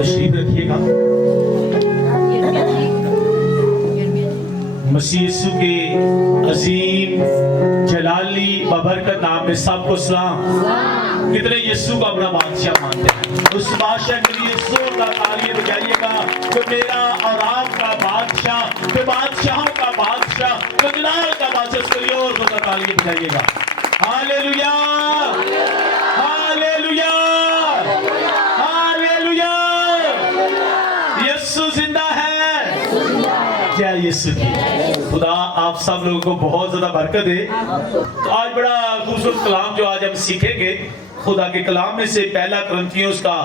तशरीफ रखिएगा। मसीह यीशु के अजीम जलाली बबरकत नाम में सबको सलाम। कितने यीशु को अपना बादशाह मानते हैं? उस बादशाह के लिए जोरदार तालियां बजाइएगा। जो मेरा और आपका बादशाह, जो बादशाहों का बादशाह, जो जलाल का बादशाह, उसके लिए और जोरदार तालियां बजाइएगा। Hallelujah, hallelujah, hallelujah. यीशु जिंदा है। जय यीशु की। खुदा आप सब लोगों को बहुत ज्यादा बरकत दे। तो आज बड़ा खूबसूरत कलाम जो आज हम सीखेंगे, खुदा के कलाम में से पहला कुरिन्थियों उसका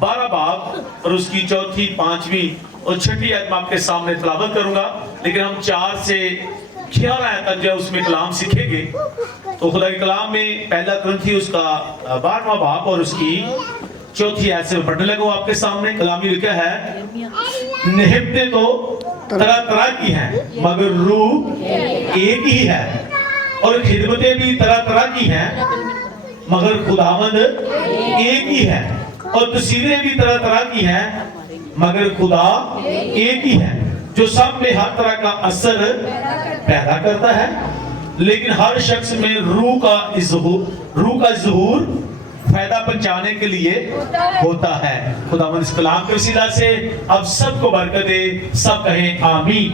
12 बाब और उसकी चौथी, पांचवी और छठी आयत मैं आपके सामने तिलावत करूंगा। लेकिन हम 4 से 6 आयत तक जो उसमें कलाम सीखेंगे। तो खुदा के कलाम में पहला कुरिन्थियों उसका 12वां बाब और उसकी चौथी आयत से पढ़ने लगा आपके सामने। कलाम में लिखा है, निहिम्तें तो तरह तरह की हैं मगर रूह एक ही है, और खिदमतें भी तरह तरह की हैं मगर खुदावंद एक ही है, और तस्वीरें भी तरह तरह की हैं मगर खुदा एक ही है, जो सब में हर तरह का असर पैदा करता है, लेकिन हर शख्स में रूह का ज़हूर फायदा पहुंचाने के लिए होता है। खुदावंद इस कलाम के वसीला से अब सबको बरकत दे। सब कहें आमीन,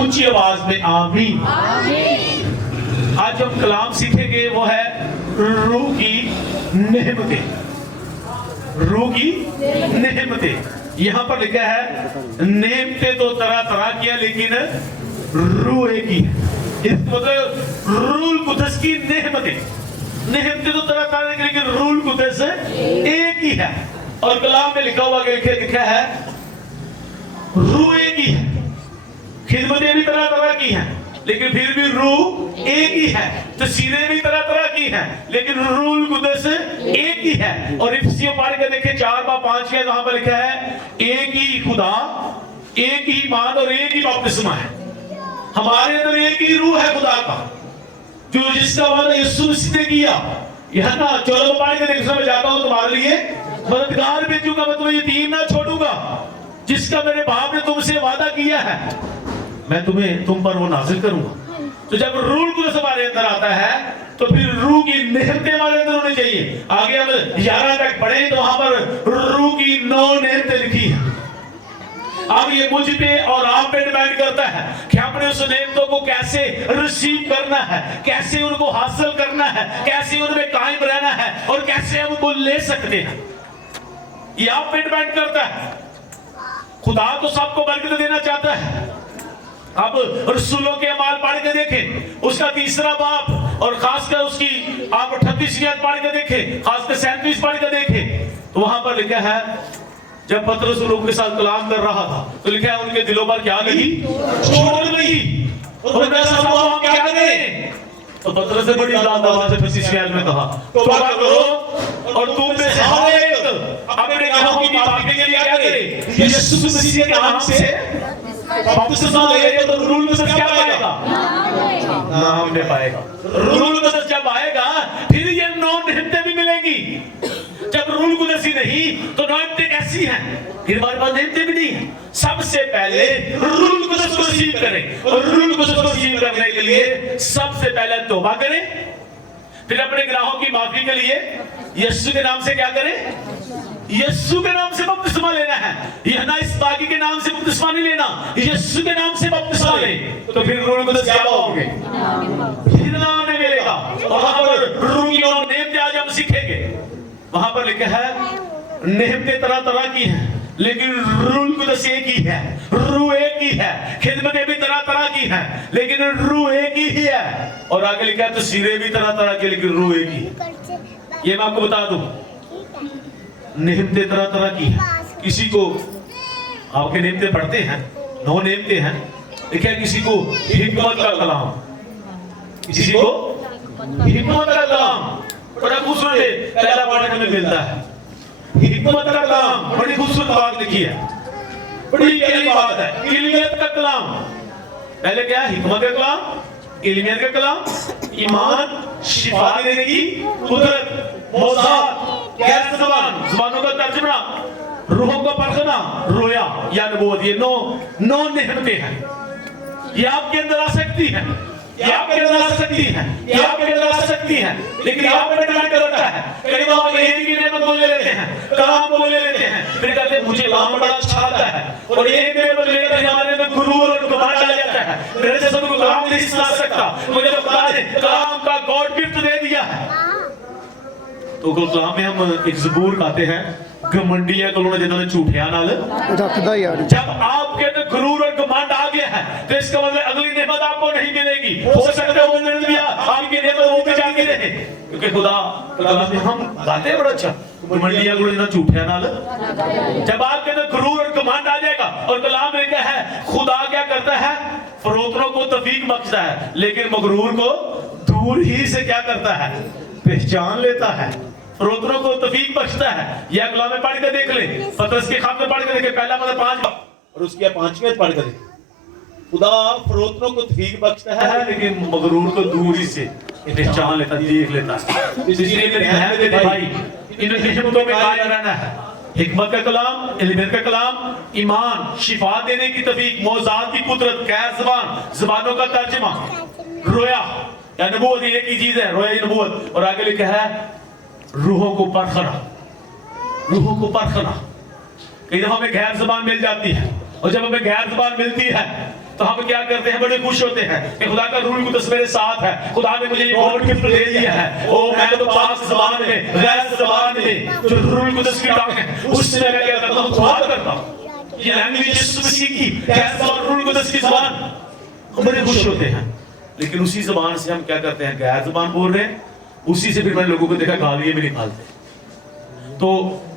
ऊंची आवाज में आमीन। आज हम कलाम सीखेंगे वो है रूह की नेमतें। रूह की नेमतें यहाँ पर लिखा है, नेमतें तो तरह तरह की है लेकिन रूह एक ही है। मतलब रूह कुदस की नेमतें तो तरह तरह की, लेकिन रूह कुदस एक ही है। और कलाम में लिखा हुआ लिखा है, रूह एक ही है, खिदमतें भी तरह तरह की हैं लेकिन फिर भी रूह एक ही है, तस्वीरें भी तरह तरह की हैं लेकिन रूह कुदस एक ही है। और इफिसियों पढ़ के देखें 4-5 के वहां पर लिखा है, एक ही खुदा, एक ही ईमान और एक ही बपतिस्मा है। हमारे अंदर एक ही रूह है खुदा का, जो जिसका वादा यीशु मसीह ने किया। यहाँ ना 14 पढ़ के देखने में जाता हूँ, तुम्हारे लिए मददगार भेजूंगा, मैं तुम्हें यतीम ना छोड़ूंगा। जिसका मेरे बाप ने तुमसे वादा किया है, मैं तुम पर वो नाज़िल करूंगा। तो जब रूह कुदस हमारे अंदर आता है तो फिर रूह की नेमतें हमारे अंदर होनी चाहिए। आगे हम 11 तक पढ़े तो वहां पर रूह की 9 नेमतें लिखी है। अब ये मुझ पे और आप पे डिपेंड करता है कि हमने उस नेमतों को कैसे रिसीव करना है, कैसे उनको हासिल करना है, कैसे उनमें कायम रहना है और कैसे हम उनको ले सकते हैं। ये आप पे डिपेंड करता है। खुदा तो सबको बरकत देना चाहता है। अब रसूलों के अमाल पढ़ के देखें, उसका 3रा बाब और खासकर उसकी आप 38वीं आयत पढ़ के देखें, खासकर 37 पढ़ के देखें, तो वहां पर लिखा है, जब पतरस लोगों के साथ कलाम कर रहा था तो लिखा है, उनके दिलों पर क्या लगी? चोट लगी। और उनका सब हम क्या करें? तो पतरस ने बड़ी आवाज से 35वीं आयत में कहा, तौबा करो और तुम में से हर एक अपने गुनाहों की माफी के लिए क्या करे? यीशु मसीह के नाम से बपतिस्मा ले तो रूह कुदस क्या पाएगा? नाम ले पाएगा। रूह कुदस जब आएगा फिर ये 9 नेमतें भी मिलेंगी। जब रूह कुदस ही नहीं तो नेमतें कैसी हैं? फिर हमारे पास नेमतें भी नहीं है। सबसे पहले रूह कुदस को रिसीव करें, और रूह कुदस को रिसीव करने के लिए सबसे पहले तौबा करें, फिर अपने गुनाहों की माफी के लिए यीशु के नाम से क्या करें? यीशु के नाम से बपतिस्मा लेना है। यह ना इस बागी के नाम से बपतिस्मा नहीं लेना, यीशु के नाम से बपतिस्मा ले, तो फिर रूह कुदस क्या पाओगे? फिर नाम नहीं मिलेगा। और वहां पर रूह की 9 नेमतें आज हम सीखेंगे। वहां पर लिखा है, नेमतें तरह तरह की हैं लेकिन रूह कुदस एक ही है, रूह एक ही है। खिदमतें भी तरह तरह की हैं लेकिन रूह एक ही है। और आगे लिखा है, तस्वीरें भी तरह तरह की लेकिन रूह एक ही। ये मैं आपको बता दूं, नेमतें तरह तरह की हैं। किसी को आपके नेमतें पढ़ते हैं, 9 नेमतें हैं। देखिए, किसी को हिकमत का कलाम, किसी को हिकमत का कलाम बड़ा खूबसूरत पहला पाठ हमें मिलता है। हिकमत का कलाम बड़ी खूबसूरत बात लिखी है, बड़ी गहरी बात है। इल्मियत का कलाम, पहले क्या है? हिकमत का कलाम, इल्मियत का कलाम, ईमान, शिफा देने की कुदरत, मौज़ात, गैर ज़बान, ज़बानों का तर्जुमा, रूहों को परखना, रोया या नबूवत, ये नौ नेमतें हैं। ये आपके अंदर आ सकती है, ये आपके अंदर आ सकती है, ये आपके अंदर आ सकती है, लेकिन आप पे डिपेंड करता है। कई बार एक ही नेमत को ले लेते हैं, कलाम को ले लेते हैं, फिर कहते हैं मुझे कलाम बड़ा अच्छा आता है, और एक नेमत लेकर हमारे अंदर गुरूर और घमंड आ जाता है, मेरे जैसा तो कलाम नहीं सुना सकता, मुझे तो खुदा ने कलाम का गॉड गिफ्ट दे दिया है। तो कलाम में हम एक ज़बूर गाते हैं, घमंडियां को लोग जिन्होंने झूठिया नाल रखदा यार। जब आपके अंदर गुरूर और घमंड आ गया है तो इसका मतलब अगली नेमत आपको नहीं मिलेगी। हो सकता है वो मिल दिया आपकी नेमत वो भी जाती रहे, क्योंकि खुदा कलाम में हम गाते हैं बड़ा अच्छा, घमंडियां को जिन्होंने झूठिया नाल। जब आपके अंदर गुरूर और घमंड आ जाएगा, और कलाम में क्या है, खुदा क्या करता है, फरोतरों को तौफीक बख्शता है, लेकिन मगरूर को दूर ही से क्या करता है, पहचान लेता है, फरोतरों को तौफीक बख्शता है। यह कलाम में पढ़ के देख ले, पतरस के खात में पढ़ के देखे, पहला मतलब 5 और उसकी 5वीं पढ़ के देखे। खुदा फरोतरों को तौफीक बख्शता है, लेकिन मगरूर को दूर ही से पहचान लेता, देख लेता है। इसलिए ध्यान देते भाई, इन हिकमतों में कायम रहना है। हिकमत का कलाम, इल्म का कलाम, ईमान, शिफा देने की तौफीक, मौज़ात की कुदरत, गैर ज़बान, ज़बानों का तर्जुमा, रोया या नबूवत, एक ही चीज है, रोया या नबूवत। और आगे लिखा है रूहों को परखना, रूहों को परखना। कई दफा हमें गैर ज़बान मिल जाती है, और जब हमें गैर ज़बान मिलती है तो हम क्या करते हैं, बड़े खुश होते हैं कि खुदा का रूह कुद्दस मेरे साथ है, खुदा ने मुझे गॉड गिफ्ट दे दिया है। ओ मैं तो पाक ज़बान में, गैर ज़बान में जो रूह कुद्दस की टांग है, उससे मैं क्या करता हूं, दुआ करता हूं। ये लैंग्वेज यीशु मसीह की, गैर ज़बान, रूह कुद्दस की ज़बान, हम बड़े खुश होते हैं। लेकिन उसी ज़बान से हम क्या करते हैं, गैर ज़बान बोल रहे हैं, उसी से फिर मैंने लोगों को देखा गालियां भी निकालते। तो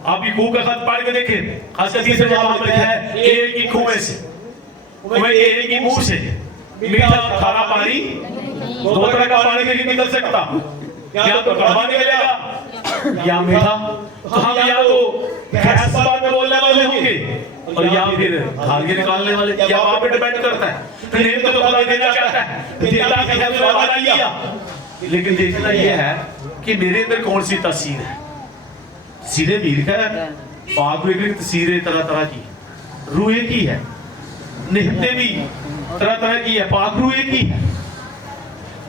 आप याकूब का खत पढ़ के देखें, खासकर तीसरे जवाब में लिखा है, एक ही कुएं से, एक ही मुंह से मीठा और खारा पानी, दो तरह का पानी नहीं निकल सकता, या तो कड़वा निकलेगा या मीठा। तो हम या तो गैर ज़बान में बोलने वाले होंगे, और या फिर गालियां निकालने वाले, या आप पे डिपेंड करता है। फिर नेम तो खुदा देना चाहता है, देता भी है, वादा किया, लेकिन देखना यह है कि मेरे अंदर कौन सी तस्वीर है। सीधे भी लिखा है, पाक में तस्वीरें तरह तरह की, रूह एक ही है, निहते भी तरह तरह की है, पाक रूह एक ही है।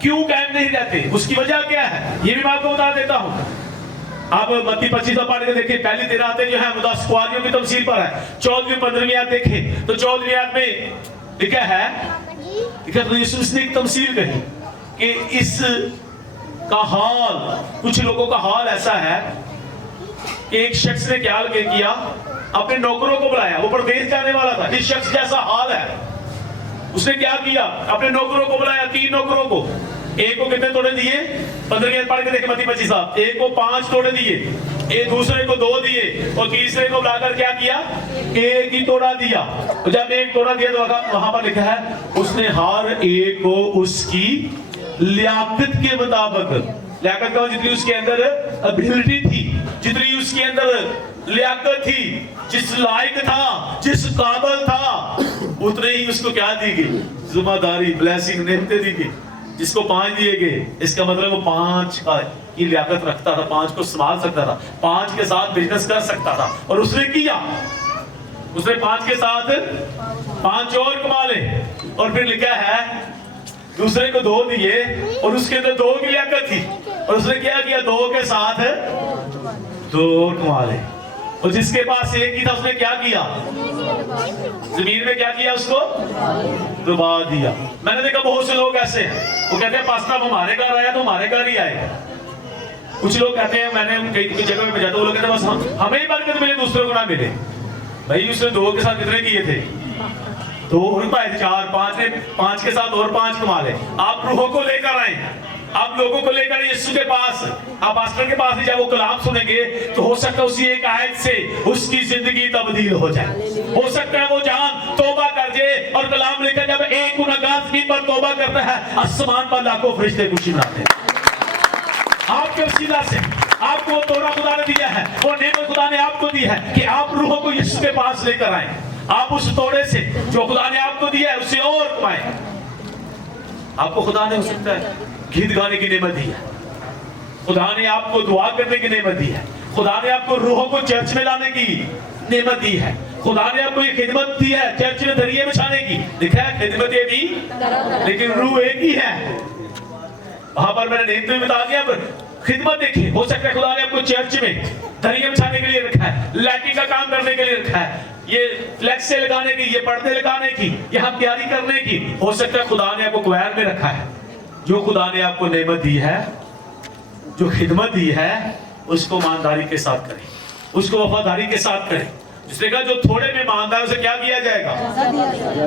क्यों कायम नहीं रहते, उसकी वजह क्या है, ये भी मैं आपको बता देता हूं। आप मत्ती 25 पढ़ के देखिए, पहली 13 आयतें जो है वो 10 कुआरियों की तफसील पर है। 14वीं 15वीं आयत देखें तो 14वीं आयत में लिखा है, तो यीशु ने एक तमसील कही कि इस का हाल, कुछ लोगों का हाल ऐसा है कि एक शख्स ने क्या किया, अपने नौकरों को बुलाया, वो परदेश जाने वाला था, इस शख्स जैसा हाल है, उसने क्या किया, अपने नौकरों को बुलाया, 3 नौकरों को, एक को कितने तोड़े दिए, 15 पढ़ के देखे मत्ती 25 साहब, एक को 5 तोड़े दिए, एक दूसरे को 2 दिए, और तीसरे को बुलाकर क्या किया, एक ही तोड़ा दिया। तो जब एक तोड़ा दिया तो वहां पर लिखा है, उसने हर एक को उसकी लियाकत के मुताबिक, लियाकत का जितनी उसके अंदर एबिलिटी थी, जितनी उसके अंदर लियाकत थी, जिस लायक था, जिस काबिल था, उतने ही उसको क्या दी गई, जिम्मेदारी, ब्लेसिंग, नेमतें दी गई। जिसको 5 दिए गए, इसका मतलब वो 5 की लियाकत रखता था, 5 को संभाल सकता था, 5 के साथ बिजनेस कर सकता था, और उसने किया। उसने 5 के साथ 5 और कमा ले, और फिर लिखा है दूसरे को 2 दिए, और उसके अंदर 2 की लियाकत थी, और उसने क्या किया, 2 के साथ 2 कमा ले। और जिसके पास 1 ही था उसने क्या किया, जमीन में क्या किया, उसको डुबा दिया। मैंने देखा बहुत से लोग ऐसे हैं, वो कहते हैं पास्ता हमारे घर आया तो हमारे घर ही आए। कुछ लोग कहते हैं, मैंने कई जगह में जाता, वो लोग कहते हैं बस हमें ही बरकत मिले, दूसरों को ना मिले। भाई उसने 2 के साथ कितने किए थे, 2 और पाए, 4, 5 ने 5 के साथ और 5 कमा ले। आप रूहों को लेकर आए, आप लोगों को लेकर यीशु के पास, आप पास्टर के पास जब वो कलाम सुनेंगे तो हो सकता है उसी एक आयत से उसकी जिंदगी तब्दील हो जाए। हो सकता है वो जान तौबा कर जाए, और कलाम लेकर जब एक गुनहगार ज़मीन पर तौबा करता है, आसमान पर लाखों फरिश्ते खुशी मनाते हैं। आपके वसीला से आपको तोरा खुदा ने दिया है, वो नेमत खुदा ने आपको दी है कि आप रूहों को यीशु के पास लेकर आए। आप उस तोड़े से जो खुदा ने आपको दिया है उससे और कमाएं। आपको खुदा ने हो सकता है गीत गाने की नेमत दी है, खुदा ने आपको दुआ करने की नेमत दी है, खुदा ने आपको रूहों को चर्च में लाने की नेमत दी है। खुदा ने आपको ये खिदमत दी है चर्च में दरिये बिछाने की, लिखा है खिदमतें भी लेकिन रूह एक ही है। वहां पर मैंने नेम तो बता दिया, पर खिदमत देखिए, हो सकता है खुदा ने आपको चर्च में दरिये बिछाने के लिए रखा है, लैट्रिन का काम करने के लिए रखा है, ये फ्लेक्स लगाने की, ये पर्दे लगाने की, यहाँ तैयारी करने की। हो सकता है खुदा ने आपको क्वायर में रखा है। जो खुदा ने आपको नेमत दी है, जो खिदमत दी है, उसको ईमानदारी के साथ करें, उसको वफादारी के साथ करें। जिसने कहा जो थोड़े में ईमानदार से क्या किया जाएगा,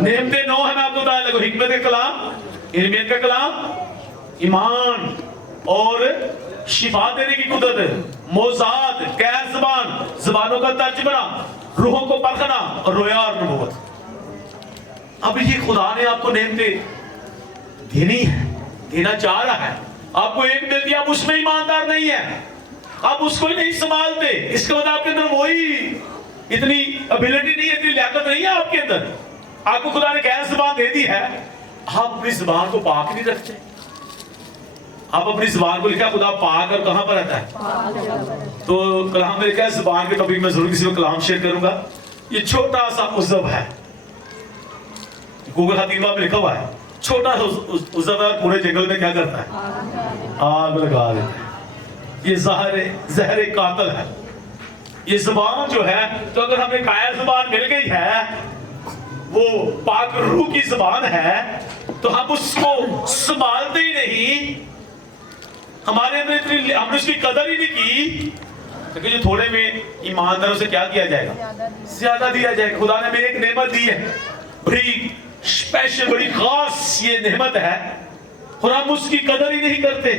नेमते 9 है, मैं आपको बता लगो, हिकमत का कलाम, इल्मियत का कलाम, ईमान और शिफा देने की कुदरत, मोजात, गैर ज़बान, ज़बानों का तर्जुमा, रूहों को परखना और रोया और नबूवत। अब ये खुदा ने आपको नेमते देनी है, देना चाह रहा है। आपको एक मिल दिया, आप उसमें ईमानदार नहीं है, आप उसको ही नहीं संभालते, इसके बाद आपके अंदर वही इतनी एबिलिटी नहीं है, इतनी लियाकत नहीं है आपके अंदर। आपको खुदा ने गैर ज़बान दे दी है, आप अपनी ज़बान को पाक नहीं रखते। आप अपनी ज़बान को, लिखा खुदा पाक और कहां पर रहता है, तो कलाम में लिखा है, ज़बान के टॉपिक में जरूर किसी को कलाम शेयर करूंगा। ये छोटा सा उज़ब है, गूगल हतीमा में लिखा हुआ है, छोटा सा उज़ब है, पूरे जंगल में क्या करता है, आग लगा देता है। ये जहर कातिल है। ये ज़बान जो है, तो अगर हमें कायर ज़बान मिल गई है, वो पाक रूह की ज़बान है, तो हम उसको संभालते ही नहीं, हमारे अंदर इतनी, हमने उसकी कदर ही नहीं की। क्योंकि जो थोड़े में ईमानदारों से क्या किया जाएगा, ज्यादा दिया जाएगा। खुदा ने हमें एक नेमत दी है, बड़ी स्पेशल, बड़ी खास ये नेमत है, और हम उसकी कदर ही नहीं करते,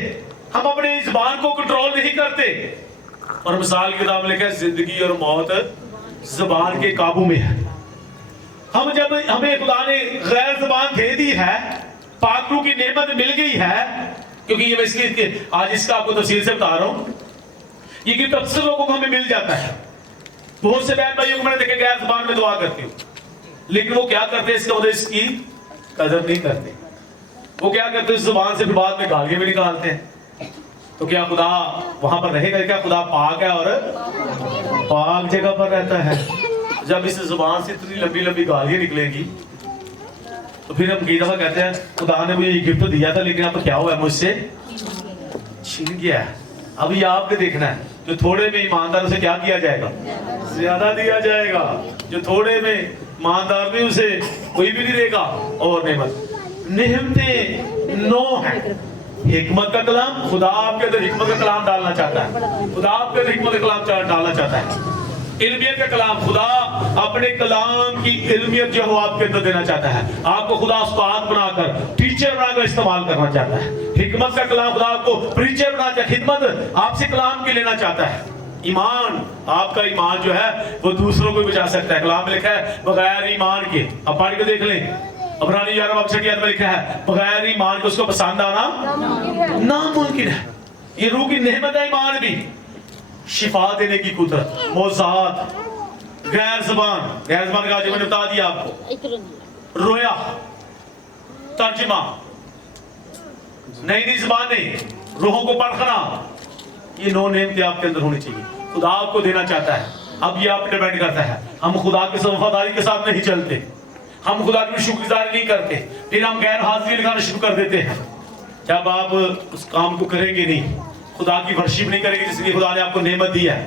हम अपने ज़बान को कंट्रोल नहीं करते। और मिसाल की किताब लिखा है, जिंदगी और मौत ज़बान के काबू में है। हम जब हमें खुदा ने गैर ज़बान दे दी है, पाक रूह की नेमत मिल गई है, क्योंकि ये मैं इसलिए आज इसका आपको तफसील से बता रहा हूं, ये गिफ्ट अक्सर लोगों को हमें मिल जाता है। बहुत से बहन भाइयों को मैंने देखा गैर ज़बान में दुआ करती हूँ, लेकिन वो क्या करते हैं, इसका मतलब इसकी कदर नहीं करते। वो क्या करते हैं, इस ज़बान से फिर बाद में गालियां भी निकालते हैं। तो क्या खुदा वहां पर रहेगा? क्या खुदा पाक है और पाक जगह पर रहता है? जब इस ज़बान से इतनी लंबी लंबी गालियां निकलेंगी, तो फिर हम कई दफा कहते हैं खुदा ने मुझे ये गिफ्ट दिया था, लेकिन अब क्या हुआ, मुझसे छीन गया है। अब ये आपने देखना है, जो थोड़े में ईमानदार उसे क्या किया जाएगा, ज्यादा दिया जाएगा। जो थोड़े में ईमानदार नहीं, उसे कोई भी नहीं देगा। और नेमतें 9 है। हिकमत का कलाम, खुदा आपके अंदर हिकमत का कलाम डालना चाहता है, खुदा आपके अंदर हिकमत का कलाम डालना चाहता है। इल्मियत का कलाम, खुदा अपने कलाम की इल्मियत जो है आपके अंदर देना चाहता है। आपको खुदा उस्ताद बनाकर, टीचर बनाकर इस्तेमाल करना चाहता है। हिकमत का कलाम, खुदा आपको प्रीचर बनाना चाहता है, खिदमत आपसे कलाम की लेना चाहता है। ईमान, आपका ईमान जो है वो दूसरों को बचा सकता है। कलाम में लिखा है बगैर ईमान के, अब पढ़ के देख लें, अबरानी 11 में लिखा है बगैर ईमान के उसको पसंद आना नामुमकिन है। ये रूह की नेमत है ईमान भी, शिफा देने की कुदरत, मोजात, गैर ज़बान का जो मैंने बता दिया आपको, रोया, तर्जुमा, नई ज़बानें, रूहों को परखना, ये 9 नेमतें आपके अंदर होनी चाहिए। खुदा आपको देना चाहता है। अब ये आप डिपेंड करता है, हम खुदा के वफादारी के साथ नहीं चलते, हम खुदा की शुक्रगुजारी नहीं करते, फिर हम गैर हाजिरी लगाना शुरू कर देते हैं। जब आप उस काम को करेंगे नहीं, खुदा की वर्शिप नहीं करेंगे जिसलिए खुदा ने आपको नेमत दी है,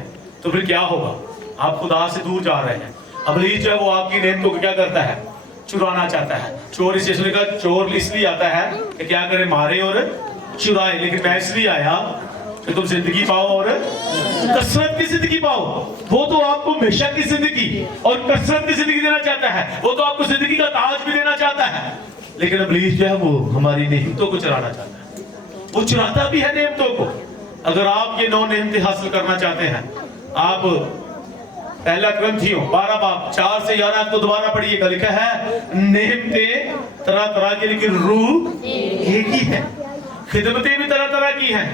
तो फिर क्या होगा, आप खुदा से दूर जा रहे हैं। अबलीस जो है वो आपकी नेमतों को क्या करता है, चुराना चाहता है। चोर इसलिए का चोर इसलिए आता है कि क्या करे, मारे और चुराए, लेकिन मैं इसलिए आया कि तुम जिंदगी पाओ और कसरत की जिंदगी पाओ। वो तो आपको हमेशा की जिंदगी और कसरत की जिंदगी देना चाहता है, वो तो आपको जिंदगी का ताज भी देना चाहता है। लेकिन इब्लीस जो है वो हमारी नेमतों को चुराना चाहता है, वो चुराता भी है नेमतों को। अगर आप ये 9 नेमतें हासिल करना चाहते हैं, आप पहला ग्रंथियों 12 बाब 4 से 11 को दोबारा पढ़िएगा। लिखा है नेमतें तरह तरह की, लेकिन रूह एक ही है। खिदमतें भी तरह तरह की हैं,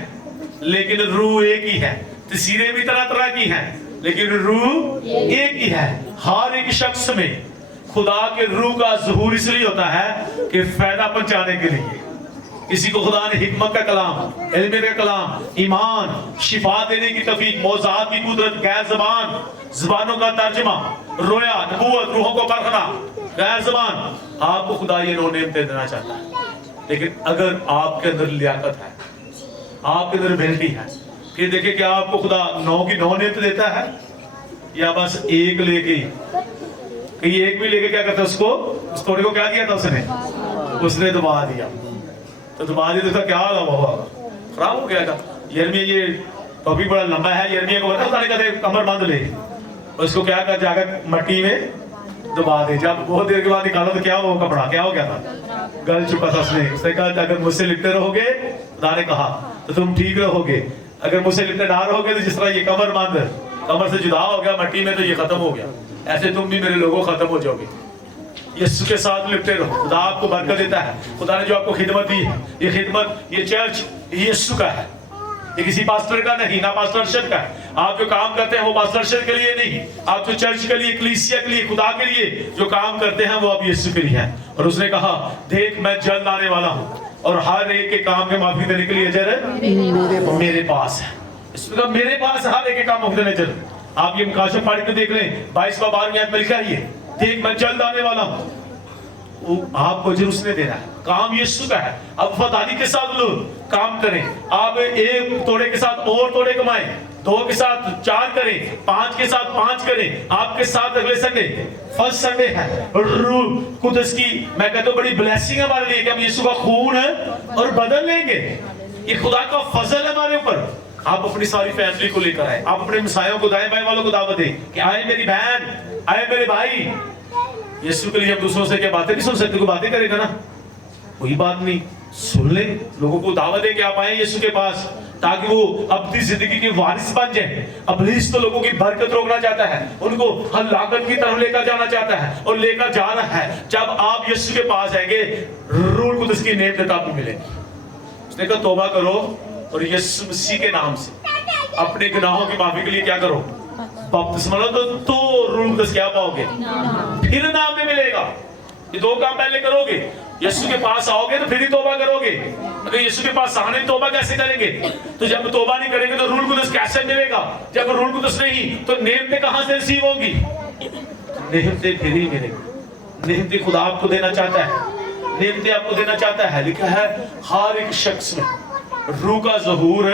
लेकिन रूह एक ही है। तस्वीरें भी तरह तरह की हैं, लेकिन रूह एक ही है। हर एक शख्स में खुदा के रूह का ज़हूर इसलिए होता है कि फायदा पहुंचाने के लिए। کسی کو خدا نے حکمت کا کلام، علم کا کلام، ایمان، شفا دینے کی توفیق، معجزات کی قدرت، غیر زبان، زبانوں کا ترجمہ، رویا، نبوت، روحوں کو پرکھنا، غیر زبان، آپ کو خدا یہ 9 نعمتیں دینا چاہتا ہے۔ لیکن اگر آپ کے اندر لیاقت ہے، آپ کے اندر ابیلٹی ہے کہ دیکھیں کہ آپ کو خدا 9 کی 9 نعمتیں دیتا ہے، یا بس ایک لے کے، کہ یہ ایک بھی لے کے کیا کرتا ہے، اس توڑے کو کیا دیا تھا اس نے دبا دیا، تو دبا دیا تو اس کا کیا حال ہوا، خراب ہو گیا تھا۔ یرمیہ، یہ ٹاپک بڑا لمبا ہے، یرمیہ کو بتا خدا نے کہتے کمر باندھ لے، اس کو کیا کر جا کر مٹی میں دبا دے، جب بہت دیر کے بعد نکالا تو کیا ہوا، کپڑا کیا ہو گیا تھا، گل چکا تھا۔ اس نے کہا اگر مجھ سے لپٹے رہو گے، خدا نے کہا، تو تم ٹھیک رہو گے، اگر مجھ سے لپٹے نہ رہو گے تو جس طرح یہ کمر باندھ کمر سے جدا ہو گیا مٹی میں، تو یہ ختم ہو گیا، ایسے تم بھی میرے لوگوں ختم ہو جاؤ گے۔ یسوع کے ساتھ لپٹے رہو، خدا آپ کو برکت دیتا ہے۔ خدا نے جو آپ کو خدمت دی ہے، یہ خدمت، یہ چرچ یسوع کا ہے، یہ کسی پاسٹر کا نہیں، نہ پاسٹر ارشد کا ہے۔ آپ جو کام کرتے ہیں وہ پاسٹر ارشد کے لیے نہیں، آپ جو چرچ کے لیے، کلیسیا کے لیے، خدا کے لیے جو کام کرتے ہیں وہ اب یسوع کے لیے ہے۔ اور اس نے کہا دیکھ میں جلد آنے والا ہوں اور ہر ایک کے کام کے معافی دینے کے لیے اجر میرے پاس ہے۔ اس نے کہا میرے پاس ہر ایک کے کام معافی دینے اجر۔ آپ یہ مکاشفہ پڑھ کے دیکھ لیں، 22واں 12ویں آیت میں لکھا ہے یہ، دیکھ میں جلد آنے والا ہوں۔ آپ کو اجر اس نے دینا ہے، کام یسوع کا ہے۔ اب وفاداری کے ساتھ لوگ کام کریں، آپ ایک توڑے کے ساتھ اور توڑے کمائیں، 2 کے ساتھ 4 کریں، 5 کے ساتھ 5 کریں۔ آپ کے ساتھ اگلے سنڈے فرسٹ سنڈے ہے، روح قدس کی میں کہتا ہوں بڑی بلیسنگ ہے ہمارے لیے کہ ہم یسوع کا خون ہے اور بدل لیں گے۔ یہ خدا کا فضل ہے ہمارے اوپر۔ آپ اپنی ساری فیملی کو لے کر آئے، آپ اپنے مسائیوں کو، دائیں بائیں والوں کو دعوت دیں کہ آئے میری بہن، آئے میرے بھائی۔ یسوع کے لیے ہم دوسروں سے کیا باتیں نہیں سن سکتے، کوئی باتیں کرے گا نا، کوئی بات نہیں، سن لیں، لوگوں کو دعوت دیں کہ آپ آئیں یسوع کے پاس تاکہ وہ اپنی زندگی کے وارث بن جائیں۔ ابلیس تو لوگوں کی برکت روکنا چاہتا ہے، ان کو ہلاکت کی طرف لے کر جانا چاہتا ہے اور لے کر جا رہا ہے۔ جب آپ یسوع کے پاس آئیں گے، روح القدس کی نعمت آپ کو ملے گی۔ اس نے کہا توبہ کرو اور یسوع مسیح کے نام سے اپنے گناہوں کی معافی کے لیے کیا کرو، بپتسمہ لو، تو روح القدس کیا پاؤ گے، پھر نام میں ملے گا۔ یہ 2 کام پہلے کرو گے، یسوع کے پاس آؤ گے تو پھر ہی توبہ کرو گے۔ اگر یسوع کے پاس آنے توبہ کیسے کریں گے؟ تو جب توبہ نہیں کریں گے تو روح القدس کیسے ملے گا؟ جب روح القدس نہیں تو نعمتیں کہاں سے ریسیو ہوں گی؟ نعمتیں پھر ہی ملیں گی۔ نعمتیں خدا آپ کو دینا چاہتا ہے، نعمتیں آپ کو دینا چاہتا ہے۔ لکھا ہے ہر ایک شخص میں روح کا ظہور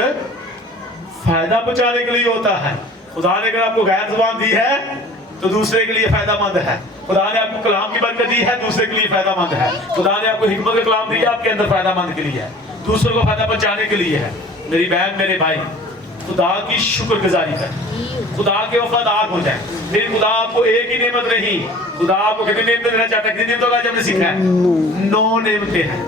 فائدہ پہنچانے کے لیے ہوتا ہے۔ خدا نے اگر آپ کو غیر زبان دی ہے تو دوسرے کے لیے فائدہ مند ہے۔ خدا نے آپ کو کلام کی برکت دی ہے، دوسرے کے لیے فائدہ مند ہے۔ خدا نے آپ کو حکمت کا کلام دیا، آپ کے اندر فائدہ مند کے لیے ہے، دوسروں کو فائدہ پہنچانے کے لیے ہے۔ میری بہن، میرے بھائی، خدا کی شکر گزاری کریں، خدا کے وفادار ہو جائیں۔ پھر خدا آپ کو ایک ہی نعمت نہیں، خدا آپ کو کتنی نعمتیں دینا چاہتا ہے؟ کتنی نعمتوں کا جب نے سیکھا ہے؟ 9 نعمتیں ہیں۔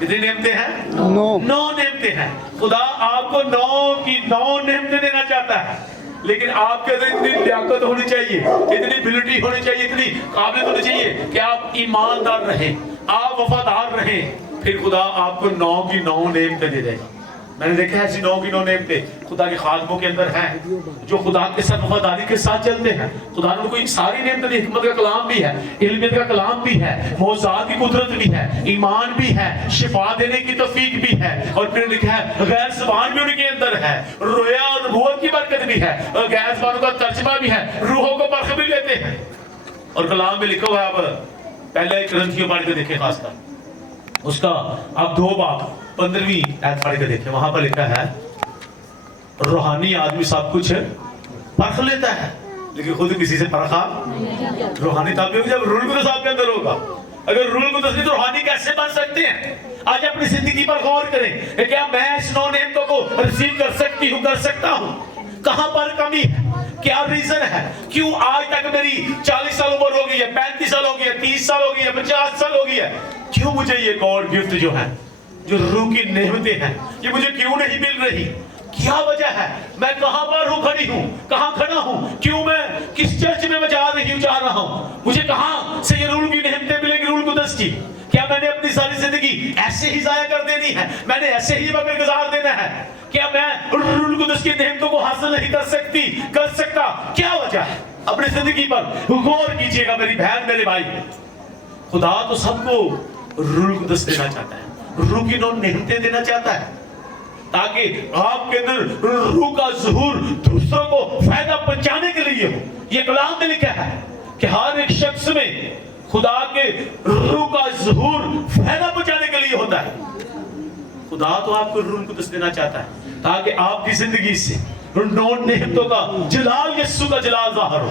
کتنی نعمتیں ہیں؟ 9 نعمتیں ہیں۔ خدا آپ کو 9 کی 9 نعمتیں دینا چاہتا ہے، لیکن آپ کے اندر اتنی لیاقت ہونی چاہیے، اتنی ابیلٹی ہونی چاہیے، اتنی قابلیت ہونی چاہیے کہ آپ ایماندار رہیں، آپ وفادار رہیں، پھر خدا آپ کو 9 کی 9 نعمتیں دے دے گا۔ میں نے دیکھا ہے ایسی 9 کی 9 نعمتیں خدا کے خادموں کے اندر ہیں جو خدا کے ساتھ وفاداری کے ساتھ چلتے ہیں۔ خدا نے ان کو ایک ساری نعمتیں دی، حکمت کا کلام بھی ہے، علمیت کا کلام بھی ہے، معجزات کی قدرت بھی ہے، ایمان بھی ہے، شفا دینے کی توفیق بھی ہے، اور پھر لکھا ہے غیر زبان بھی ان کے اندر ہے، رویا اور نبوت کی برکت بھی ہے، اور غیر زبانوں کا ترجمہ بھی ہے، روحوں کو پرکھ بھی لیتے ہیں۔ اور کلام میں لکھا ہوا ہے، اب پہلے کرنتھیوں پڑھ کے دیکھیں، خاص کر اس کا اب 2 باب 15ویں آیت پڑھ کے دیکھیں، وہاں پر لکھا ہے روحانی آدمی سب کچھ پرکھ لیتا ہے لیکن خود کسی سے پرکھا روحانی تب بھی جب روح القدس آپ کے اندر ہوگا۔ اگر روح القدس نہیں تو روحانی کیسے بن سکتے ہیں؟ آج اپنی زندگی پر غور کریں کہ کیا میں اس 9 نعمتوں کو ریسیو کر سکتی ہوں، کر سکتا ہوں؟ کہاں پر کمی ہے؟ کیا ریزن ہے؟ کیوں آج تک میری 40 سال عمر ہو گئی ہے، 35 سال ہو گئی ہے، 30 سال ہو گئی ہے، 50 سال ہو گئی ہے، کیوں مجھے یہ گاڈ گفٹ جو ہے، جو روح کی نعمتیں ہیں، یہ مجھے کیوں نہیں مل رہی؟ کیا وجہ ہے؟ میں کہاں پر ہوں، کھڑی ہوں، کہاں کھڑا ہوں؟ کیوں میں کس چرچ میں جا رہا ہوں؟ مجھے کہاں سے یہ روح کی نعمتیں ملیں گی، روح القدس کی؟ کیا میں نے اپنی ساری زندگی ایسے ہی ضائع کر دینی ہے؟ میں نے ایسے ہی وقت گزار دینا ہے؟ کیا میں روح القدس کی نعمتوں کو حاصل نہیں کر سکتا؟ کیا وجہ ہے؟ اپنی زندگی پر غور کیجئے گا میری بہن، میرے بھائی۔ خدا تو سب کو روح القدس دینا چاہتا ہے، रूह की नौ नेमतें देना चाहता है ताकि आपके अंदर रूह का ज़हूर दूसरों को फायदा पहुंचाने के लिए हो। ये कलाम में लिखा है कि हर एक शख्स में खुदा के रूह का ज़हूर फायदा पहुंचाने के लिए होता है। खुदा तो आपको रूह कुदस देना चाहता है ताकि आपकी जिंदगी से नौ नेमतों का जलाल, यीशु का जलाल ज़ाहिर हो।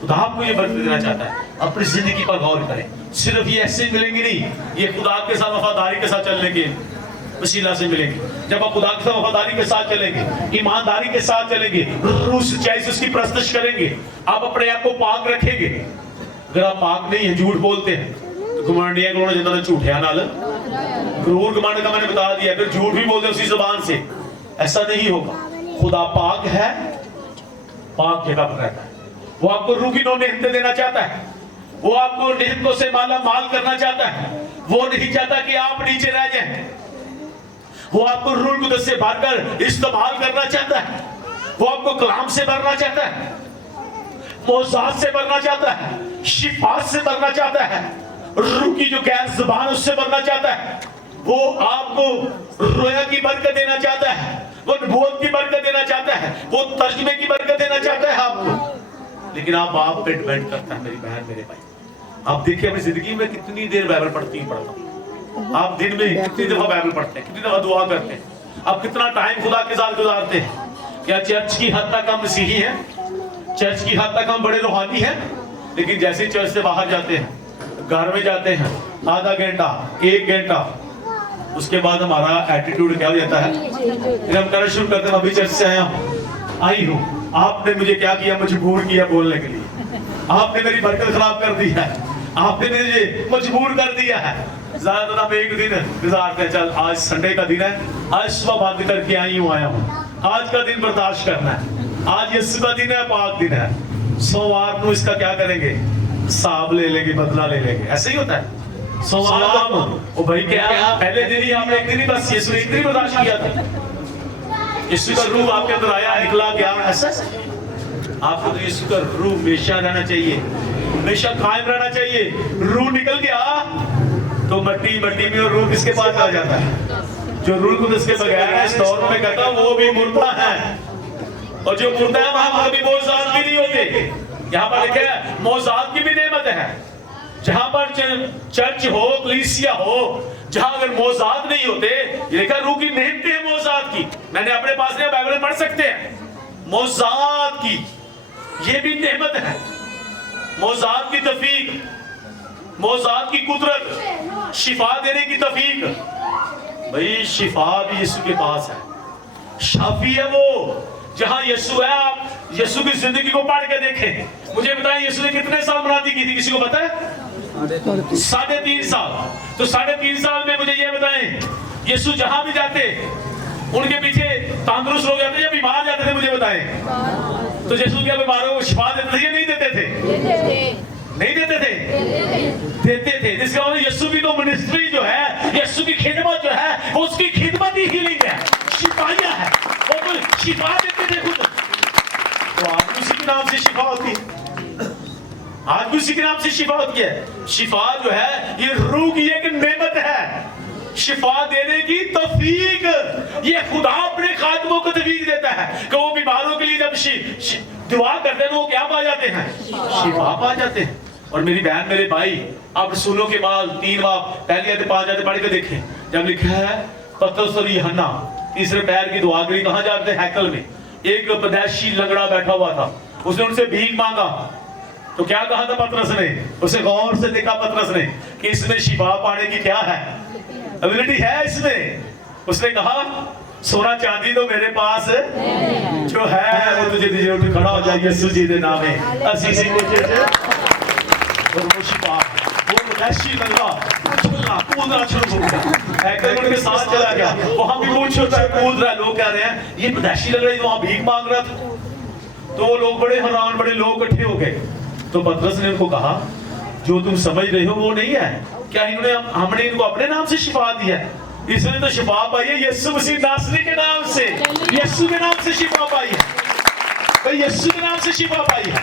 खुदा आपको ये बरकत देना चाहता है। अपनी जिंदगी पर गौर करें। सिर्फ ये ऐसे मिलेंगे नहीं, ये खुदा के साथ वफादारी के साथ चलने के वसीला से मिलेंगे। जब आप खुदा के साथ वफादारी के साथ चलेंगे, ईमानदारी के साथ चलेंगे, रूह सच्चाई से उसकी परस्तिश करेंगे, आप अपने आप को पाक रखेंगे। अगर आप पाक नहीं है, झूठ बोलते हैं, तो घमंडिया को जितना झूठिया नाल क्रूर घमंड का मैंने बता दिया। फिर झूठ भी बोलते उसी जुबान से, ऐसा नहीं होगा। खुदा पाक है, पाक जगह पर रहता है। वो आपको रूह की नौ नेमतें देना चाहता है। वो आपको नेमतों से माला माल करना चाहता है। वो नहीं चाहता कि आप नीचे रह जाएं। वो आपको रूह कुदस से भरकर इस्तेमाल करना चाहता है। वो आपको कलाम से भरना चाहता है, मौज़ात से भरना चाहता है, शिफात से भरना चाहता है, रूह की जो गैर ज़ुबान उससे भरना चाहता है। वो आपको रोया की बरकत देना चाहता है, वो नबूवत की बरकत देना चाहता है, वो तर्जुमे की बरकत देना चाहता है आपको। लेकिन आप पे डिपेंड करता है मेरी बहन मेरे भाई। आप देखिए अपनी जिंदगी में कितनी देर बाइबल पढ़ता हूँ। आप दिन में कितनी दफा बाइबल पढ़ते हैं, कितनी दफा दुआ करते हैं, आप कितना टाइम खुदा के साथ गुजारते हैं। क्या चर्च की हद तक हम मसीही हैं, चर्च की हद तक हम बड़े रूहानी हैं, लेकिन जैसे चर्च से बाहर जाते हैं, घर में जाते हैं, आधा घंटा 1 घंटा, उसके बाद हमारा एटीट्यूड क्या हो जाता है। फिर हम कहना शुरू करते हैं अभी चर्च से आई हूँ, आपने मुझे क्या किया, मजबूर किया बोलने के लिए, आपने मेरी बरकत खराब कर दी है, आपने मुझे मजबूर कर दिया है। ज्यादा हम एक दिन गुजारते हैं, चल आज संडे का दिन है, आज सुबह बात करके आया हूँ, आज का दिन बर्दाश्त करना है, आज यीशु का दिन है, पाक दिन है, सोमवार को इसका क्या करेंगे, हिसाब ले लेंगे, बदला ले लेंगे। ऐसे ही होता है। सोमवार को भाई क्या पहले दिन ही आपने एक दिन ही बस यीशु ने एक दिन बर्दाश्त किया था, यीशु का रूह आपके अंदर आया, निकला गया, ऐसा आपको तो यीशु का रूह हमेशा रहना चाहिए, हमेशा कायम रहना चाहिए। रूह निकल गया तो मट्टी में, और रूह किसके पास आ जाता है, जो रूह को इसके बगैर इस दौर में कहता वो भी मुर्दा है, और जो मुर्दा है वहां कभी मौज़ात भी नहीं होते। यहाँ पर लिखा है मौज़ात की भी नेमत है। जहां पर चर्च हो, कलीसिया हो, जहां अगर मौज़ात नहीं होते, ये लिखा रूह की नेमतें हैं मौज़ात की। मैंने अपने पास में बाइबल पढ़ सकते हैं, मौज़ात की ये भी नेमत है। मौज़ात की तौफीक, मौज़ात की कुदरत, शिफा देने की तौफीक। भाई शिफा भी यीशु के पास है, शाफी है वो। जहां यीशु है, आप यीशु की जिंदगी को पढ़ के देखें। मुझे बताएं यीशु ने कितने साल मुनादी की थी, किसी को पता है? 3.5 साल। तो 3.5 साल में मुझे ये बताएं, यीशु जहां भी जाते उनके पीछे तंदुरुस्त लोग जाते या बीमार जाते थे, मुझे बताएं। तो यीशु क्या बीमारों को शिफा देते थे या नहीं देते थे? नहीं देते थे, देते थे। जिसका मतलब यीशु की तो मिनिस्ट्री जो है, यीशु की खिदमत जो है, वो उसकी खिदमत ही हीलिंग है, शिफाइया है। वो तो शिफा देते थे खुद। तो आज भी उसी के नाम से शिफा होती है, आज भी उसी के नाम से शिफा होती है। शिफा जो है ये रूह की एक नेमत है, शिफा देने की तौफीक ये खुदा अपने खादमों को तौफीक देता है कि वो बीमारों के लिए जब दुआ करते हैं तो वो क्या पा जाते हैं, शिफा पा जाते हैं। और मेरी बहन मेरे भाई, आप रसूलों के बाद 3 बार पहली आयत 5 आयत पढ़ के देखें, जब लिखा है पतरस और यूहन्ना तीसरे पैर की दुआ के लिए कहां जाते हैं, हैकल में। एक पदैशी लंगड़ा बैठा हुआ था, उसने उनसे भीख मांगा, तो क्या कहा था पतरस ने, उसे गौर से देखा पतरस ने कि इसमें शिफा पाने की क्या है, एबिलिटी है इसमें। उसने कहा सोना चांदी तो मेरे पास जो है वो तुझे दीजिए, उठ खड़ा हो जाए यीशु जी के नाम में, असीसी को दे। और वो शिफा, वो पदैशी लंगड़ा चलना कूदना शुरू हो गया, हैकल उनके साथ चला गया, वहां भी वो छोटा कूद रहा है। लोग कह रहे हैं ये पदैशी लग रही, वहां भीख मांग रहा था। तो वो लोग बड़े हैरान, बड़े लोग इकट्ठे हो गए। तो पतरस ने उनको कहा जो तुम समझ रहे हो वो नहीं है क्या, हमने इनको अपने नाम से शिफा दिया है, इसने तो शिफा पाई है यीशु मसीह नासरी के नाम से, यीशु के नाम से शिफा पाई है, तो यीशु के नाम से शिफा पाई है।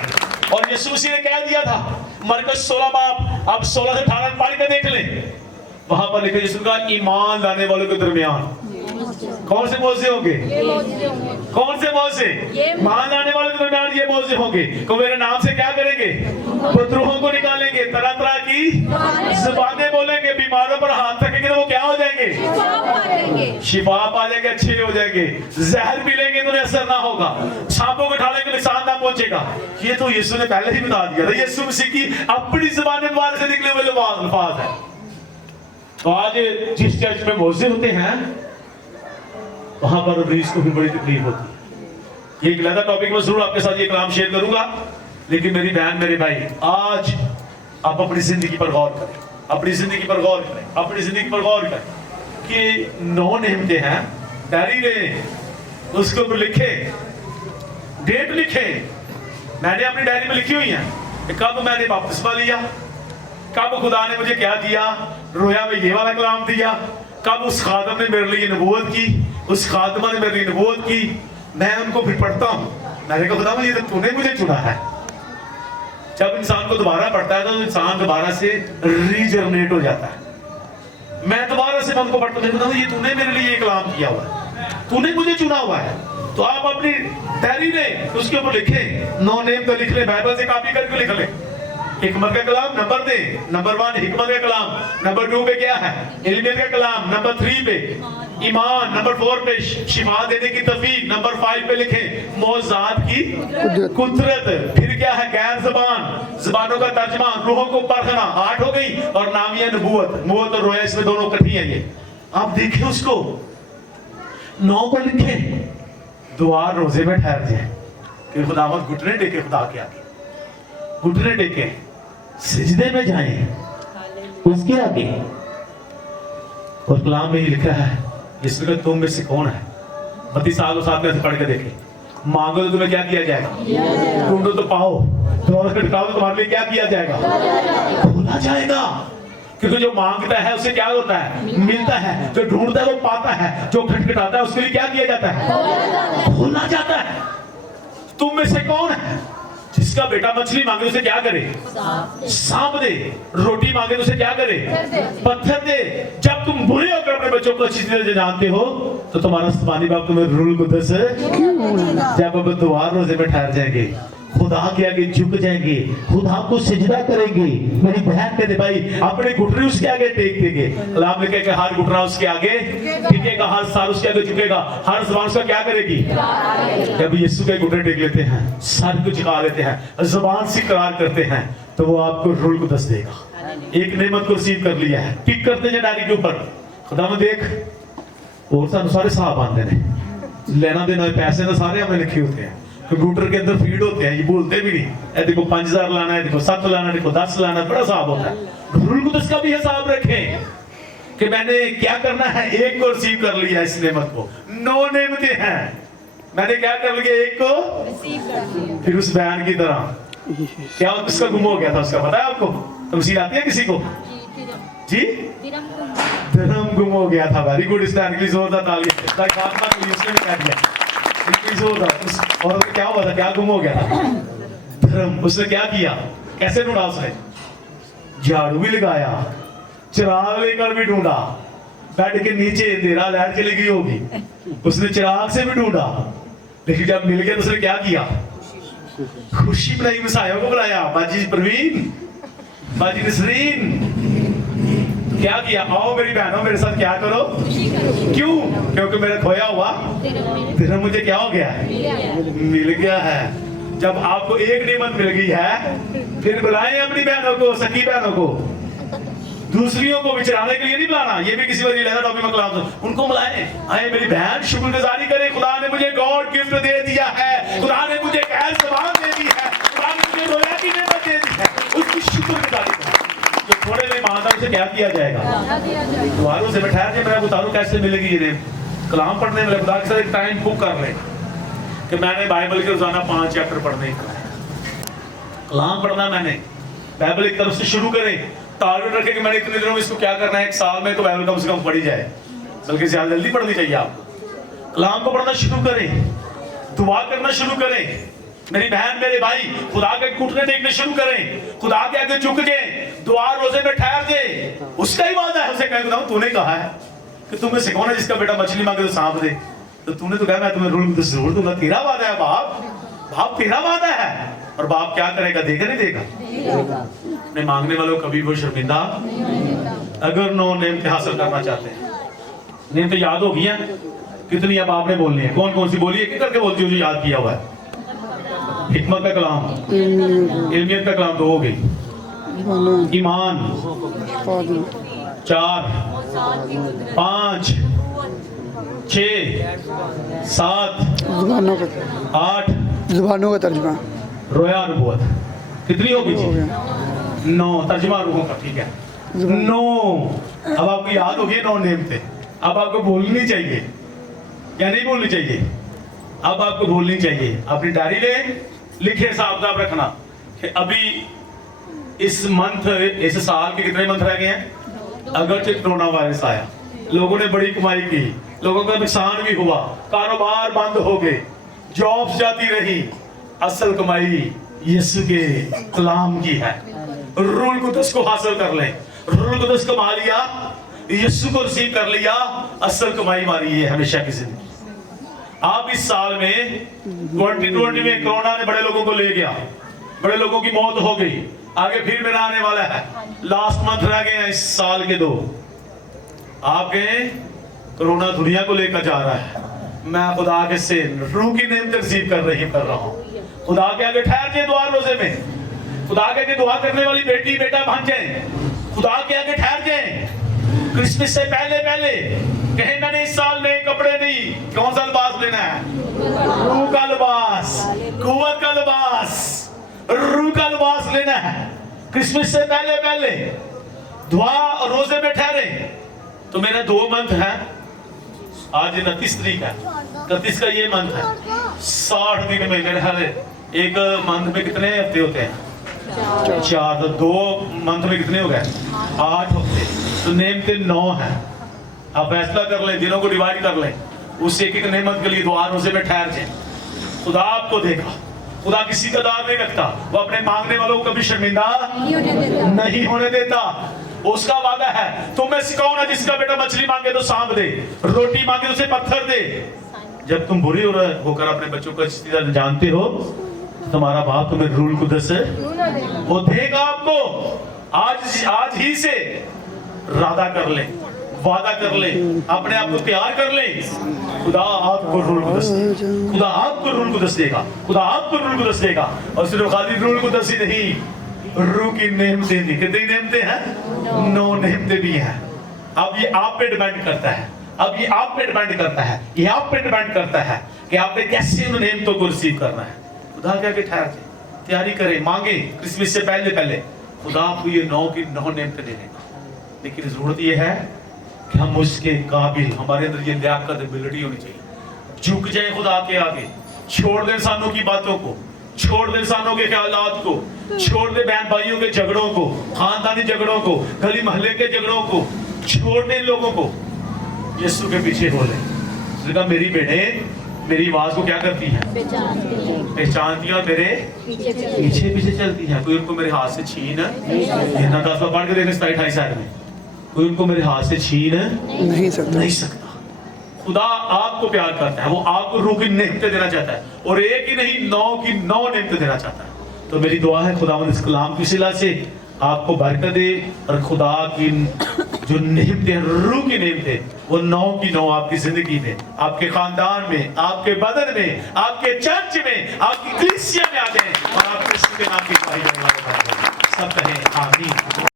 और यीशु मसीह ने कह दिया था, मरकस 16 बाब अब 16 से 18 पढ़ के देख लें, वहां पर लिखा यीशु का ईमान लाने वालों के दरमियान कौन से मोजे होंगे? कौन से मोजे? ईमान लाने वालों के दरमियान ये मोजे होंगे। तो मेरे नाम से क्या करेंगे? बुतरूहों को निकालेंगे, तरह तरह की ज़बानें बोलेंगे, बीमारों पर हाथ रखेंगे तो वो क्या हो जाएंगे? शिफा पा जाएंगे, अच्छे हो जाएंगे। जहर पी लेंगे तो असर ना होगा, सांपों को उठा लेंगे नुकसान ना पहुंचेगा। ये तो यीशु ने पहले ही बता दिया था। यीशु मसीह की अपनी ज़बान में से निकले हुए अल्फाज है। तो आज जिस चर्च में मोजे होते हैं वहां पर मरीज को भी बड़ी तकलीफ होती है। ये एक अलग टॉपिक में जरूर आपके साथ ये कलाम शेयर करूंगा, लेकिन मेरी बहन मेरे भाई, आज आप अपनी जिंदगी पर गौर करें, अपनी जिंदगी पर गौर करें, अपनी जिंदगी पर गौर करें कि 9 नेमतें हैं, डायरी लें, उसके ऊपर लिखे, डेट लिखे। मैंने अपनी डायरी में लिखी हुई है कि कब मैंने बपतिस्मा लिया, कब खुदा ने मुझे क्या दिया, रोया में ये वाला कलाम दिया, कब उस खादम ने मेरे लिए नबूवत की, उस खादमा ने मेरे लिए नबूवत की। मैं उनको फिर पढ़ता हूँ, मैंने कहा खुदा ये तो तूने मुझे चुना है। जब इंसान को दोबारा पढ़ता है तो इंसान दोबारा से रीजनरेट हो जाता है। मैं दोबारा से उनको पढ़ता हूँ, ये तूने मेरे लिए ये कलाम किया हुआ है, तूने मुझे चुना हुआ है। तो आप अपनी डायरी में उसके ऊपर लिखें, 9 नेम तो लिख ले, बाइबल से कॉपी करके लिख ले। हिकमत का कलाम नंबर दे, नंबर 1 हिकमत का कलाम, नंबर 2 पे क्या है? इल्मियत का कलाम, नंबर 3 पे ईमान, नंबर 4 पे शिफा देने की तौफीक, नंबर 5 पे लिखें मौज़ात की कुदरत, फिर क्या है? गैर ज़बान, ज़बानों का तर्जमा, रूहों को परखना, 8 हो गई, और नामिया नबूवत, नबूवत और रोया इसमें दोनों इकट्ठी हैं। ये आप देखें उसको 9 को लिखें, दुआ रोजे में ठहर जाए कि खुदावंद घुटने टेके खुदा के आगे, घुटने टेके सिजदे में जाएं उसके आगे। और कलाम में ही लिखा है, इसमें तुम में से कौन है? 32 साल और 7 में से पढ़ के देखे, मांगो तो तुम्हें क्या किया जाएगा, ढूंढो तो पाओ, दरवाजा खटखटाओ तो तुम्हारे लिए क्या किया जाएगा? खोला जाएगा। क्योंकि जो मांगता है उसे क्या होता है? मिलता है। जो ढूंढता है वो पाता है, जो खटखटाता है उसके लिए क्या किया जाता है? खोला जाता है। तुम में से कौन है जिसका बेटा मछली मांगे उसे क्या करे? सांप दे। रोटी मांगे तो उसे क्या करे? पत्थर दे। जब तुम बुरे होकर अपने बच्चों को अच्छी तरह से जानते हो तो तुम्हारा आसमानी बाप तुम्हें रूल कुदस जब अब दुआ रोजे में ठहर जाएंगे, खुदा के आगे झुक जाएंगे, खुदा को सिजदा करेंगे। मेरी बहन कहते भाई अपने घुटने उसके आगे टेक देंगे। कलाम लिखे कि हर घुटना उसके आगे टिकेगा, हर साल उसके आगे झुकेगा, हर ज़बान उसका क्या करेगी? जब यीशु के घुटने टेक लेते हैं, सर को झुका लेते हैं, ज़बान से इकरार करते हैं, तो वो आपको रूल को दस देगा। एक नेमत को रिसीव कर लिया है, टिक करते हैं डायरी के ऊपर। खुदा में देख और सारे साहब आते हैं, लेना देना पैसे तो सारे हमें लिखे होते हैं, कंप्यूटर के अंदर फीड होते हैं, ये बोलते भी नहीं। ए देखो 5000 लाना है, देखो 7 लाना, देखो 10 लाना, बड़ा हिसाब होता है। रूल को इसका भी हिसाब रखें कि मैंने क्या करना है। एक को रिसीव कर लिया इस नेमत को, 9 नेमतें हैं, मैंने क्या कर लिया? एक को रिसीव कर लिया। फिर उस बयान की तरह क्या उसका गुम हो गया था, उसका पता है आपको? तमसील आती है किसी को? जी धर्म गुम हो गया था। वेरी गुड, इसका इंग्लिश जोरदार तालियां। उसने क्या किया? और क्या हुआ था? क्या गुम हो गया था? धर्म। उसने क्या किया? कैसे ढूंढा? उसने झाड़ू भी लगाया, चिराग लेकर भी ढूंढा, बेड के नीचे अंधेरा लाइट चली गई होगी, उसने चिराग से भी ढूंढा, लेकिन जब मिल गया तो उसने क्या किया? खुशी बनाई, मसाया को बुलाया, बाजी प्रवीण, बाजी नसरीन, क्या किया? आओ मेरी बहनों मेरे साथ क्या करो। क्यों? क्योंकि मेरा खोया हुआ तेरा मुझे क्या हो गया है? मिल गया है। जब आपको एक नेमत मिल गई है, फिर बुलाएं अपनी बहनों को, सखी बहनों को, दूसरियों को विचराने के लिए नहीं बुलाना। ये भी किसी वजह लेना टॉपिक में कलाम, उनको बुलाएं, आए मेरी बहन शुक्रगुजारी करे, खुदा ने मुझे गॉड गिफ्ट दे दिया है, खुदा ने मुझे गैर ज़बान दे दी है, खुदा ने मुझे रोया की नेमत दे दी है, उसकी शुक्रगुजारी करें। जो थोड़े में ईमानदार से क्या किया जाएगा? दुआरों से बैठा के मैं उतारू कैसे मिलेगी ये कलाम पढ़ने में? खुदा के साथ एक टाइम बुक कर लें कि मैंने बाइबल के रोजाना 5 चैप्टर पढ़ने का है, कलाम पढ़ना। मैंने बाइबल एक तरफ से शुरू करें, टारगेट रखें कि मैंने इतने दिनों में इसको क्या करना है, 1 साल में तो बाइबल कम से कम पढ़ी जाए, बल्कि ज्यादा जल्दी पढ़नी चाहिए आपको। कलाम को पढ़ना शुरू करें, दुआ करना शुरू करें, میری بہن میرے بھائی خدا کے گھٹنے ٹیکنے شروع کریں, خدا کے آگے جھک جائیں, دعا روزے میں ٹھہر جائیں. اس کا ہی وعدہ ہے. اسے کہتا ہوں تو نے کہا ہے کہ تم میں سے کون ہے جس کا بیٹا مچھلی مانگے تو سانپ دے, تو تو نے تو کہا میں تمہیں رول میں ضرور دوں گا. تیرا وعدہ ہے باپ, باپ تیرا وعدہ ہے. اور باپ کیا کرے گا, دے گا نہیں دے گا. اپنے مانگنے والوں کو کبھی وہ شرمندہ اگر نو نعمتیں حاصل کرنا چاہتے ہیں. نعمتیں یاد ہو گئی ہیں کتنی اب آپ نے بولنی ہے, کون کون سی بولی ہے, کر کے بولتی ہوں جو یاد کیا ہوا ہے. حکمت کا کلام, علمیت کا کلام تو ہو گئی. ایمان 4 5 6 7 8 زبانوں کا ترجمہ, رویا نبوت کتنی ہوگی جی؟ 9 ترجمہ روحوں کا. ٹھیک ہے 9. اب آپ کو یاد ہوگی 9 نعمتیں. اب آپ کو بولنی چاہیے یا نہیں بولنی چاہیے؟ اب آپ کو بولنی چاہیے. اپنی ڈائری لیں, لکھے حساب کتاب رکھنا کہ ابھی اس منتھ, اس سال کے کتنے منتھ رہ گئے ہیں. اگرچہ کرونا وائرس آیا, لوگوں نے بڑی کمائی کی, لوگوں کا نقصان بھی ہوا, کاروبار بند ہو گئے, جابس جاتی رہی, اصل کمائی یسوع کے کلام کی ہے. روح القدس کو حاصل کر لیں. روح القدس کو پا لیا, یسوع کو رسیو کر لیا, اصل کمائی ہماری ہے ہمیشہ کی زندگی. آپ اس سال میں 2020 میں کرونا نے بڑے لوگوں کو لے گیا, بڑے لوگوں کی موت ہو گئی. آگے پھر میرا آنے والا ہے. لاسٹ منتھ رہ گئے ہیں اس سال کے 2. آپ کے کرونا دنیا کو لے کر جا رہا ہے. میں خدا کے سے روح کی نعمت رسیو کر رہا ہوں. خدا کے آگے ٹھہر جائیں دعا روزے میں. خدا کے آگے دعا کرنے والی بیٹی بیٹا بھانجیں, خدا کے آگے ٹھہر جائیں. کرسمس سے پہلے کہیں میں نے اس سال نئے کپڑے نہیں. کون سا لباس لینا ہے؟ روح کا لباس, قوت کا لباس, روح کا لباس لینا ہے. کرسمس سے پہلے دعا اور روزے میں ٹھہرے. تو میرے 2 منتھ ہیں. آج 29 تاریخ ہے, 31 کا یہ منتھ ہے. 60 دن میں میرے خیال ایک منتھ میں کتنے ہفتے ہوتے ہیں؟ 4. تو 2 منتھ میں کتنے ہو گئے؟ 8 ہفتے. تو نعمتیں 9 ہیں. آپ فیصلہ کر لیں, دنوں کو ڈیوائیڈ کر لیں, اس ایک نعمت کے لیے دعا روزے میں ٹھہر جائیں. خدا آپ کو دے گا. خدا کسی کا دار نہیں رکھتا. وہ اپنے مانگنے والوں کو کبھی شرمندہ نہیں ہونے دیتا. اس کا وعدہ ہے, تم میں سے کون ہے جس کا بیٹا مچھلی مانگے تو سانپ دے, روٹی مانگے تو اسے پتھر دے. جب تم بری ہو کر اپنے بچوں کو اچھی طرح جانتے ہو, تمہارا باپ تمہیں روح القدس وہ دے گا آپ کو. آج ہی سے ارادہ کر لیں, وعدہ کر لیں, اپنے آپ کو تیار کر لیں. خدا آپ کو روح القدس دے گا. خدا آپ کو روح القدس دے گا. خدا آپ کو روح القدس دے گا. اور صرف خالی روح القدس ہی نہیں, روح کی نعمتیں بھی. کتنی نعمتیں ہیں؟ 9 نعمتیں بھی ہیں. اب یہ آپ پہ ڈیپینڈ کرتا ہے. یہ آپ پہ ڈیپینڈ کرتا ہے کہ آپ نے کیسے ان نعمتوں کو ریسیو کرنا ہے. خدا کیا کہ ٹھہر جائے, تیاری کریں, مانگیں. کرسمس سے پہلے خدا آپ کو یہ 9 کی 9 نعمتیں دے گا. لیکن ضرورت یہ ہے کہ ہم اس کے قابل, ہمارے اندر یہ لیاقت ابیلٹی ہونی چاہیے. جھک جائیں خدا کے آگے, چھوڑ دیں انسانوں کی باتوں کو, چھوڑ دیں انسانوں کے خیالات کو, چھوڑ دیں بہن بھائیوں کے جھگڑوں کو, خاندانی جھگڑوں کو, گلی محلے کے جھگڑوں کو, چھوڑ دیں لوگوں کو. یسوع کے پیچھے ہو لیں. اس نے کہا میری بیٹے میری آواز کو کیا کرتی ہیں؟ پہچانتی ہیں اور میرے پیچھے چلتی ہیں. کوئی ان کو میرے ہاتھ سے چھین نا 10 پڑھ کے دیکھیں 27-28 آیت میں, کوئی ان کو میرے ہاتھ سے چھین نہیں سکتا. خدا آپ کو پیار کرتا ہے. وہ آپ کو روح کی نعمتیں دینا چاہتا ہے, اور ایک ہی نہیں 9 کی 9 نعمتیں دینا چاہتا ہے. تو میری دعا ہے خداوند اس کلام کی صلہ سے آپ کو برکت دے, اور خدا کی جو نعمتیں, روح کی نعمتیں, وہ 9 کی 9 آپ کی زندگی میں, آپ کے خاندان میں, آپ کے بدن میں, آپ کے چرچ میں, آپ کی کلیسیا میں آ جائیں, اور آپ کے نام کی سب کہیں آمین.